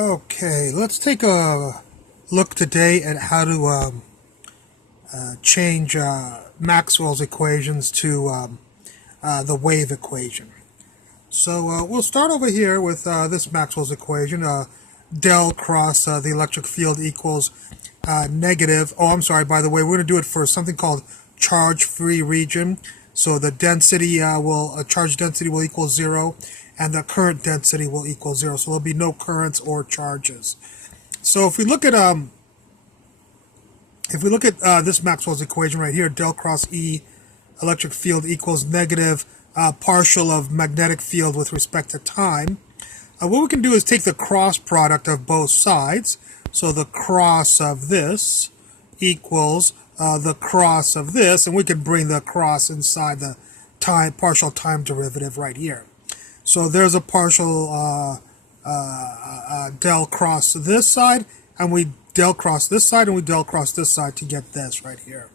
Okay, let's take a look today at how to change Maxwell's equations to the wave equation. So we'll start over here with this Maxwell's equation. Del cross the electric field equals negative. Oh, I'm sorry, by the way, we're going to do it for something called charge-free region. So the density charge density will equal 0, and the current density will equal 0. So there'll be no currents or charges. So if we look at this Maxwell's equation right here, del cross E electric field equals negative partial of magnetic field with respect to time. What we can do is take the cross product of both sides. So the cross of this equals the cross of this, and we can bring the cross inside the partial time derivative right here. So there's a partial del cross this side, and we del cross this side, and we del cross this side to get this right here.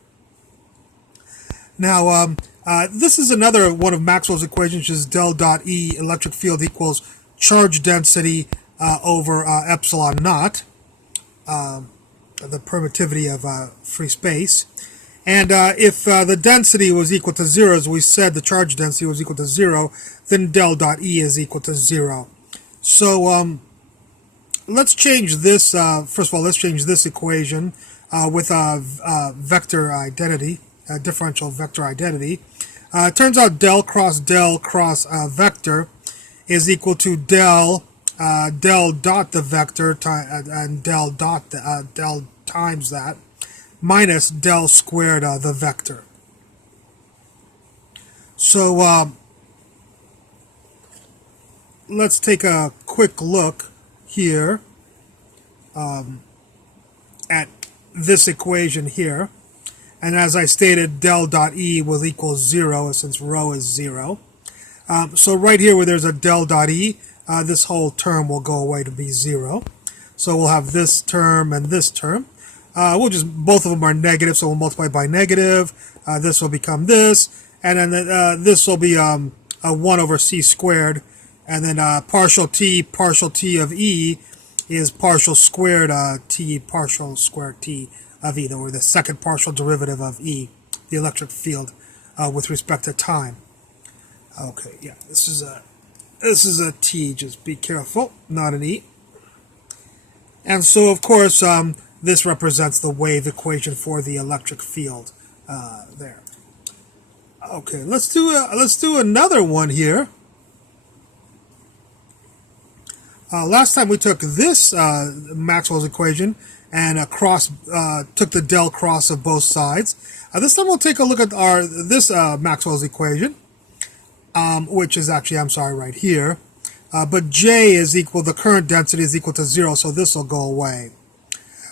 Now, this is another one of Maxwell's equations, which is del dot E electric field equals charge density over epsilon naught, the permittivity of free space. And if the density was equal to 0, as we said, the charge density was equal to 0, then del dot E is equal to 0. So let's change this, first of all, let's change this equation with a vector identity, a differential vector identity. It turns out del cross vector is equal to del dot the vector and del times that minus del squared the vector. So let's take a quick look here at this equation here. And as I stated, del dot E will equal 0 since rho is 0. So right here where there's a del dot E, this whole term will go away to be 0. So we'll have this term and this term. Both of them are negative, so we'll multiply by negative. This will become this, and then this will be a 1 over c squared, and then partial t of E is partial squared t of E, or the second partial derivative of E, the electric field with respect to time. Okay, yeah, this is a T, just be careful, not an E. And so, of course, this represents the wave equation for the electric field there. Okay, let's do another one here. Last time we took this Maxwell's equation and took the del cross of both sides. This time we'll take a look at this Maxwell's equation, which is actually, I'm sorry, right here. But J is equal, the current density is equal to 0, so this will go away.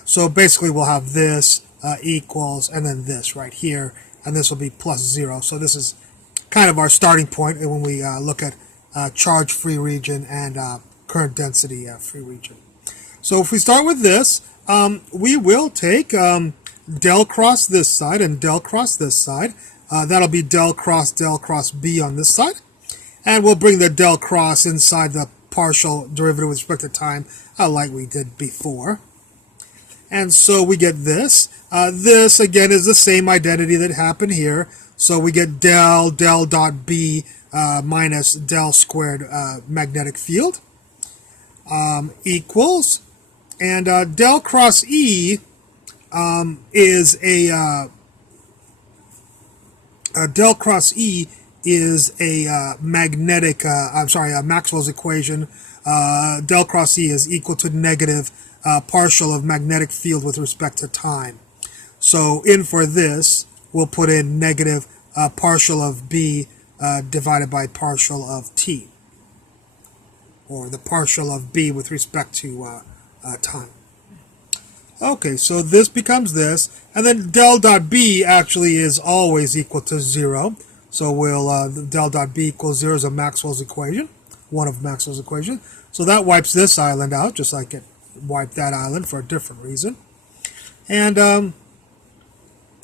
So basically we'll have this equals, and then this right here, and this will be plus 0. So this is kind of our starting point when we look at charge-free region and current density free region. So if we start with this, we will take del cross this side and del cross this side. That'll be del cross B on this side. And we'll bring the del cross inside the partial derivative with respect to time, like we did before. And so we get this. This, again, is the same identity that happened here. So we get del dot B minus del squared magnetic field equals. And del cross E is a magnetic, Maxwell's equation. Del cross E is equal to negative partial of magnetic field with respect to time. So in for this, we'll put in negative partial of B divided by partial of T, or the partial of B with respect to time. Okay, so this becomes this, and then del dot B actually is always equal to 0. So we'll del dot B equals 0 is a Maxwell's equation, one of Maxwell's equations. So that wipes this island out, just like it wiped that island for a different reason. And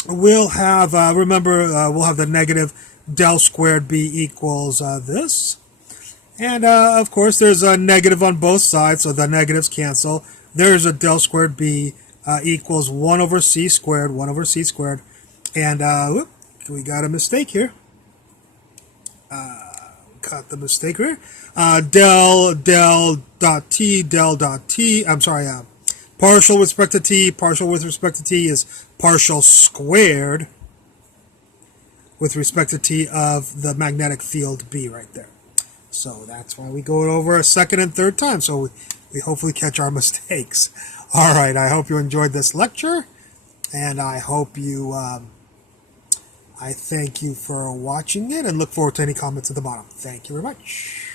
we'll have, remember, we'll have the negative del squared B equals this. And of course, there's a negative on both sides, so the negatives cancel. There's a del squared b equals 1 over c squared, 1 over c squared. And whoop, we got a mistake here. Got the mistake here. Del dot t, del dot t. I'm sorry, partial with respect to t, partial with respect to t is partial squared with respect to t of the magnetic field B right there. So that's why we go over a second and third time, so we hopefully catch our mistakes. All right, I hope you enjoyed this lecture, and I hope you, I thank you for watching it, and look forward to any comments at the bottom. Thank you very much.